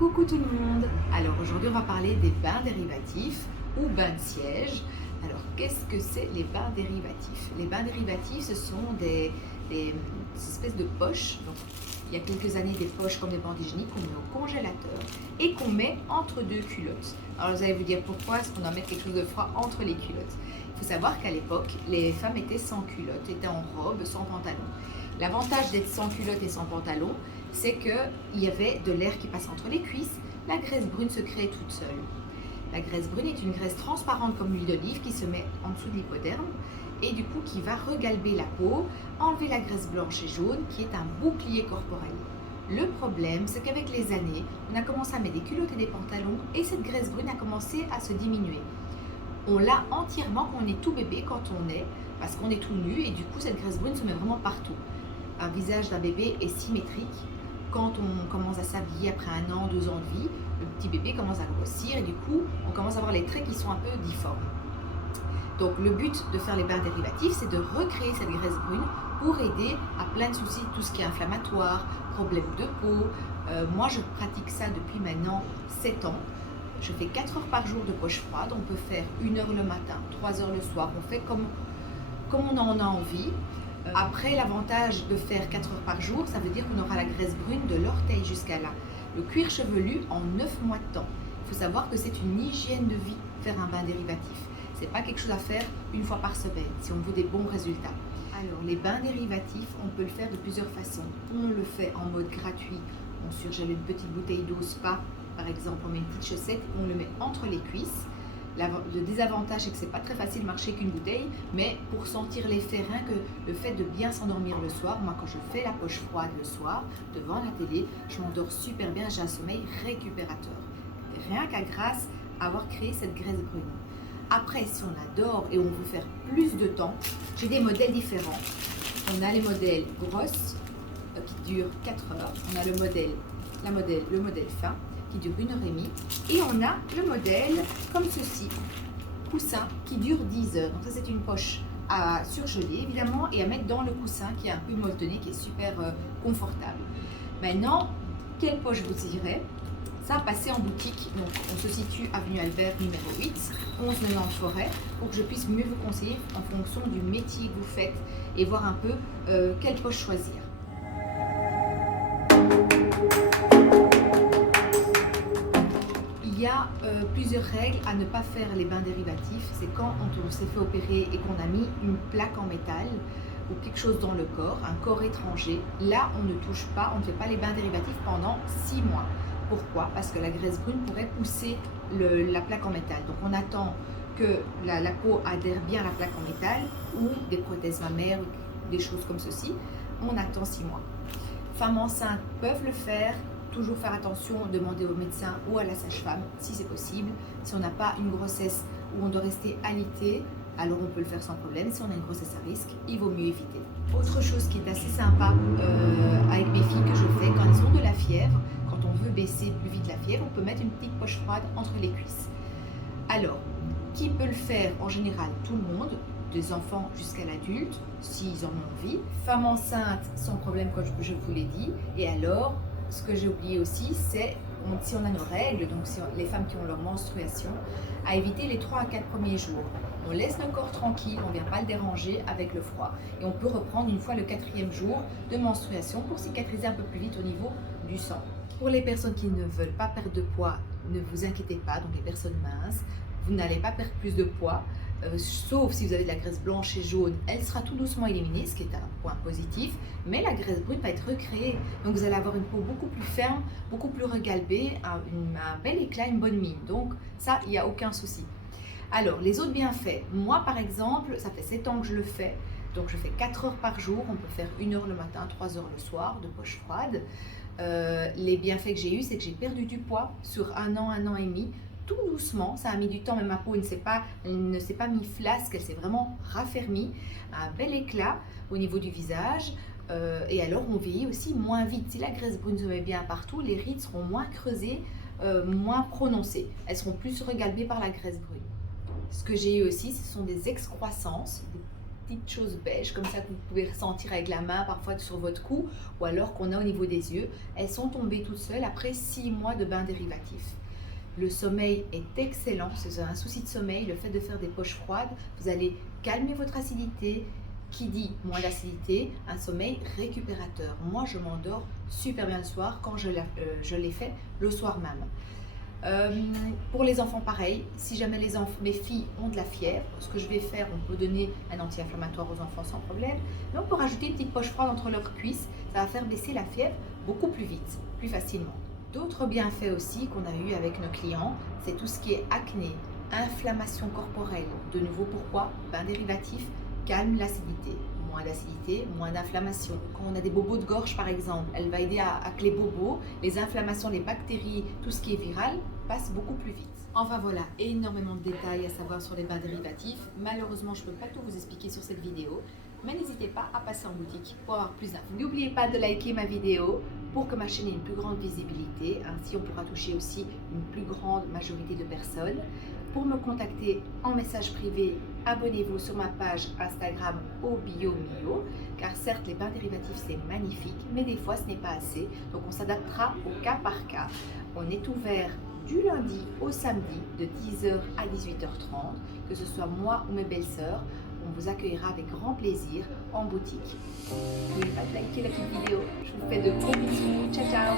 Coucou tout le monde. Alors aujourd'hui on va parler des bains dérivatifs ou bains de siège. Alors qu'est-ce que c'est les bains dérivatifs? Les bains dérivatifs ce sont des espèces de poches. Donc, il y a quelques années des poches comme des bandes hygiéniques qu'on met au congélateur et qu'on met entre deux culottes. Alors vous allez vous dire pourquoi est-ce qu'on doit mettre quelque chose de froid entre les culottes? Il faut savoir qu'à l'époque les femmes étaient sans culotte, étaient en robe, sans pantalon. L'avantage d'être sans culotte et sans pantalon, c'est qu'il y avait de l'air qui passe entre les cuisses, la graisse brune se crée toute seule. La graisse brune est une graisse transparente comme l'huile d'olive qui se met en dessous de l'hypoderme et du coup qui va regalber la peau, enlever la graisse blanche et jaune qui est un bouclier corporel. Le problème, c'est qu'avec les années, on a commencé à mettre des culottes et des pantalons et cette graisse brune a commencé à se diminuer. On l'a entièrement quand on est tout bébé, quand on est, parce qu'on est tout nu et du coup cette graisse brune se met vraiment partout. Un visage d'un bébé est symétrique. Quand on commence à s'habiller après 1 an, 2 ans de vie, le petit bébé commence à grossir et du coup, on commence à avoir les traits qui sont un peu difformes. Donc le but de faire les bains dérivatifs, c'est de recréer cette graisse brune pour aider à plein de soucis, tout ce qui est inflammatoire, problème de peau. Moi, je pratique ça depuis maintenant 7 ans. Je fais 4 heures par jour de poche froide. On peut faire 1 heure le matin, 3 heures le soir. On fait comme on en a envie. Après, l'avantage de faire 4 heures par jour, ça veut dire qu'on aura la graisse brune de l'orteil jusqu'à là. Le cuir chevelu en 9 mois de temps. Il faut savoir que c'est une hygiène de vie, faire un bain dérivatif. Ce n'est pas quelque chose à faire 1 fois par semaine, si on veut des bons résultats. Alors, les bains dérivatifs, on peut le faire de plusieurs façons. On le fait en mode gratuit. On surgèle une petite bouteille d'eau spa, par exemple, on met une petite chaussette, on le met entre les cuisses. Le désavantage, c'est que c'est pas très facile de marcher qu'une bouteille, mais pour sentir l'effet, rien que le fait de bien s'endormir le soir, moi quand je fais la poche froide le soir, devant la télé, je m'endors super bien, j'ai un sommeil récupérateur. Rien qu'à grâce à avoir créé cette graisse brune. Après, si on adore et on veut faire plus de temps, j'ai des modèles différents. On a les modèles grosses qui durent 4 heures, on a le modèle fin, qui dure 1 heure et demie, et on a le modèle comme ceci, coussin, qui dure 10 heures. Donc ça c'est une poche à surgeler évidemment et à mettre dans le coussin qui est un peu molletonné, qui est super confortable. Maintenant, quelle poche vous direz? Ça, passez en boutique, donc on se situe avenue Albert numéro 8, 1190 Forêt, pour que je puisse mieux vous conseiller en fonction du métier que vous faites et voir un peu quelle poche choisir. Il y a plusieurs règles à ne pas faire les bains dérivatifs. C'est quand on s'est fait opérer et qu'on a mis une plaque en métal ou quelque chose dans le corps, un corps étranger. Là, on ne touche pas, on ne fait pas les bains dérivatifs pendant 6 mois. Pourquoi? Parce que la graisse brune pourrait pousser la plaque en métal. Donc on attend que la peau adhère bien à la plaque en métal ou des prothèses mammaires, des choses comme ceci. On attend 6 mois. Femmes enceintes peuvent le faire. Toujours faire attention, demander au médecin ou à la sage-femme si c'est possible. Si on n'a pas une grossesse où on doit rester alité, alors on peut le faire sans problème. Si on a une grossesse à risque, il vaut mieux éviter. Autre chose qui est assez sympa avec mes filles que je fais, quand elles ont de la fièvre, quand on veut baisser plus vite la fièvre, on peut mettre une petite poche froide entre les cuisses. Alors, qui peut le faire? En général, tout le monde, des enfants jusqu'à l'adulte, s'ils en ont envie. Femmes enceintes, sans problème, comme je vous l'ai dit. Et alors, ce que j'ai oublié aussi, c'est si on a nos règles, donc si les femmes qui ont leur menstruation, à éviter les 3 à 4 premiers jours. On laisse le corps tranquille, on ne vient pas le déranger avec le froid. Et on peut reprendre une fois le 4e jour de menstruation pour cicatriser un peu plus vite au niveau du sang. Pour les personnes qui ne veulent pas perdre de poids, ne vous inquiétez pas, donc les personnes minces, vous n'allez pas perdre plus de poids. Sauf si vous avez de la graisse blanche et jaune, elle sera tout doucement éliminée, ce qui est un point positif, mais la graisse brune va être recréée. Donc vous allez avoir une peau beaucoup plus ferme, beaucoup plus regalbée, un bel éclat, une bonne mine. Donc ça, il n'y a aucun souci. Alors, les autres bienfaits. Moi, par exemple, ça fait 7 ans que je le fais. Donc je fais 4 heures par jour, on peut faire 1 heure le matin, 3 heures le soir de poche froide. Les bienfaits que j'ai eus, c'est que j'ai perdu du poids sur 1 an et demi. Tout doucement, ça a mis du temps, mais ma peau ne s'est pas mis flasque, elle s'est vraiment raffermie, un bel éclat au niveau du visage, et alors on vieillit aussi moins vite. Si la graisse brune se met bien partout, les rides seront moins creusées, moins prononcées, elles seront plus regalbées par la graisse brune. Ce que j'ai eu aussi, ce sont des excroissances, des petites choses beiges comme ça que vous pouvez ressentir avec la main parfois sur votre cou ou alors qu'on a au niveau des yeux. Elles sont tombées toutes seules après 6 mois de bain dérivatif. Le sommeil est excellent, si vous avez un souci de sommeil, le fait de faire des poches froides, vous allez calmer votre acidité. Qui dit moins d'acidité, un sommeil récupérateur. Moi, je m'endors super bien le soir quand je l'ai fait le soir même. Pour les enfants, pareil. Si jamais mes filles ont de la fièvre, ce que je vais faire, on peut donner un anti-inflammatoire aux enfants sans problème. Mais on peut rajouter une petite poche froide entre leurs cuisses. Ça va faire baisser la fièvre beaucoup plus vite, plus facilement. D'autres bienfaits aussi qu'on a eu avec nos clients, c'est tout ce qui est acné, inflammation corporelle. De nouveau, pourquoi? Bain dérivatif calme l'acidité, moins d'acidité, moins d'inflammation. Quand on a des bobos de gorge par exemple, elle va aider à que les bobos, les inflammations, les bactéries, tout ce qui est viral passe beaucoup plus vite. Enfin voilà, énormément de détails à savoir sur les bains dérivatifs. Malheureusement, je ne peux pas tout vous expliquer sur cette vidéo, mais n'hésitez pas à passer en boutique pour avoir plus d'infos. N'oubliez pas de liker ma vidéo pour que ma chaîne ait une plus grande visibilité, ainsi on pourra toucher aussi une plus grande majorité de personnes. Pour me contacter en message privé, abonnez-vous sur ma page Instagram OBioMio, car certes les bains dérivatifs c'est magnifique, mais des fois ce n'est pas assez, donc on s'adaptera au cas par cas. On est ouvert du lundi au samedi de 10h à 18h30, que ce soit moi ou mes belles-sœurs, on vous accueillera avec grand plaisir en boutique. N'oubliez pas de liker la petite vidéo, je vous fais de gros bisous, ciao ciao.